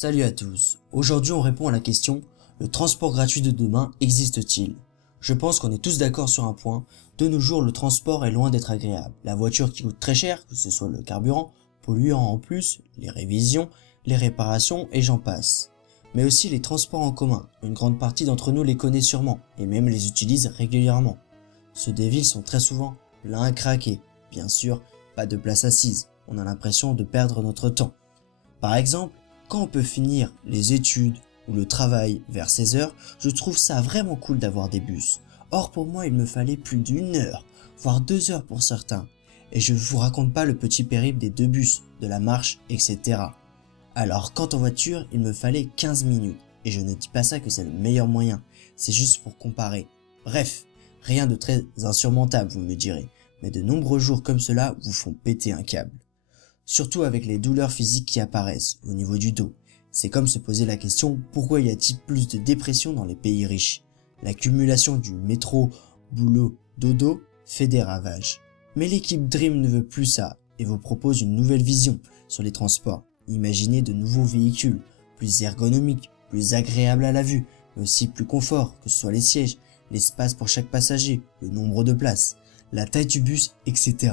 Salut à tous, aujourd'hui on répond à la question « Le transport gratuit de demain existe-t-il ?» Je pense qu'on est tous d'accord sur un point, de nos jours le transport est loin d'être agréable. La voiture qui coûte très cher, que ce soit le carburant, polluant en plus, les révisions, les réparations et j'en passe. Mais aussi les transports en commun, une grande partie d'entre nous les connaît sûrement et même les utilise régulièrement. Ceux des villes sont très souvent pleins à craquer, bien sûr pas de place assise, on a l'impression de perdre notre temps. Par exemple, quand on peut finir les études ou le travail vers 16 heures, je trouve ça vraiment cool d'avoir des bus. Or pour moi il me fallait plus d'une heure, voire 2 heures pour certains. Et je vous raconte pas le petit périple des 2 bus, de la marche, etc. Alors quant en voiture, il me fallait 15 minutes. Et je ne dis pas ça que c'est le meilleur moyen, c'est juste pour comparer. Bref, rien de très insurmontable vous me direz, mais de nombreux jours comme cela vous font péter un câble. Surtout avec les douleurs physiques qui apparaissent au niveau du dos. C'est comme se poser la question pourquoi y a-t-il plus de dépression dans les pays riches? L'accumulation du métro, boulot, dodo fait des ravages. Mais l'équipe Dream ne veut plus ça et vous propose une nouvelle vision sur les transports. Imaginez de nouveaux véhicules, plus ergonomiques, plus agréables à la vue, mais aussi plus confort, que ce soit les sièges, l'espace pour chaque passager, le nombre de places, la taille du bus, etc.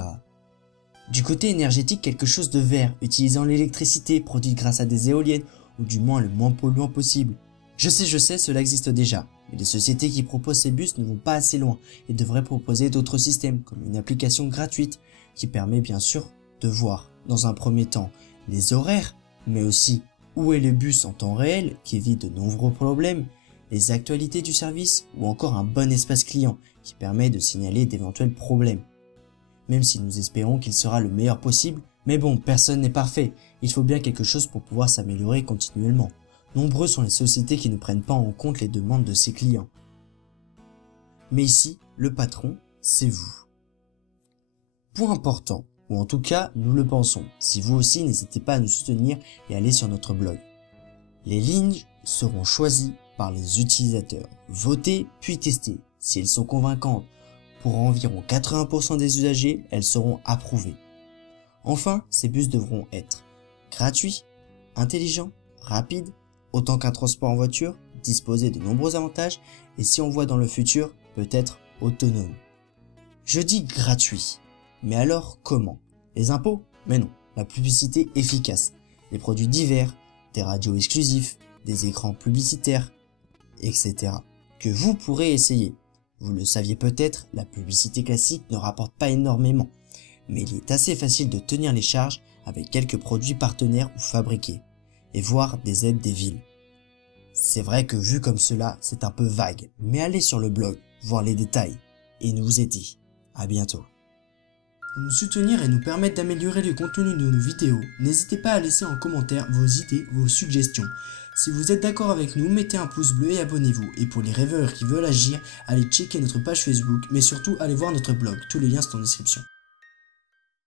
Du côté énergétique, quelque chose de vert, utilisant l'électricité produite grâce à des éoliennes, ou du moins le moins polluant possible. Je sais, cela existe déjà, mais les sociétés qui proposent ces bus ne vont pas assez loin et devraient proposer d'autres systèmes, comme une application gratuite, qui permet bien sûr de voir, dans un premier temps, les horaires, mais aussi où est le bus en temps réel, qui évite de nombreux problèmes, les actualités du service, ou encore un bon espace client, qui permet de signaler d'éventuels problèmes. Même si nous espérons qu'il sera le meilleur possible, mais bon, personne n'est parfait, il faut bien quelque chose pour pouvoir s'améliorer continuellement. Nombreux sont les sociétés qui ne prennent pas en compte les demandes de ses clients. Mais ici, le patron, c'est vous. Point important, ou en tout cas, nous le pensons. Si vous aussi, n'hésitez pas à nous soutenir et aller sur notre blog. Les lignes seront choisies par les utilisateurs, votées puis testées. Si elles sont convaincantes, pour environ 80% des usagers, elles seront approuvées. Enfin, ces bus devront être gratuits, intelligents, rapides, autant qu'un transport en voiture, disposer de nombreux avantages et si on voit dans le futur, peut-être autonome. Je dis gratuit, mais alors comment? Les impôts? Mais non, la publicité efficace, les produits divers, des radios exclusifs, des écrans publicitaires, etc. que vous pourrez essayer. Vous le saviez peut-être, la publicité classique ne rapporte pas énormément, mais il est assez facile de tenir les charges avec quelques produits partenaires ou fabriqués, et voir des aides des villes. C'est vrai que vu comme cela, c'est un peu vague, mais allez sur le blog, voir les détails, et nous aider. À bientôt. Pour nous soutenir et nous permettre d'améliorer le contenu de nos vidéos, n'hésitez pas à laisser en commentaire vos idées, vos suggestions. Si vous êtes d'accord avec nous, mettez un pouce bleu et abonnez-vous. Et pour les rêveurs qui veulent agir, allez checker notre page Facebook, mais surtout allez voir notre blog, tous les liens sont en description.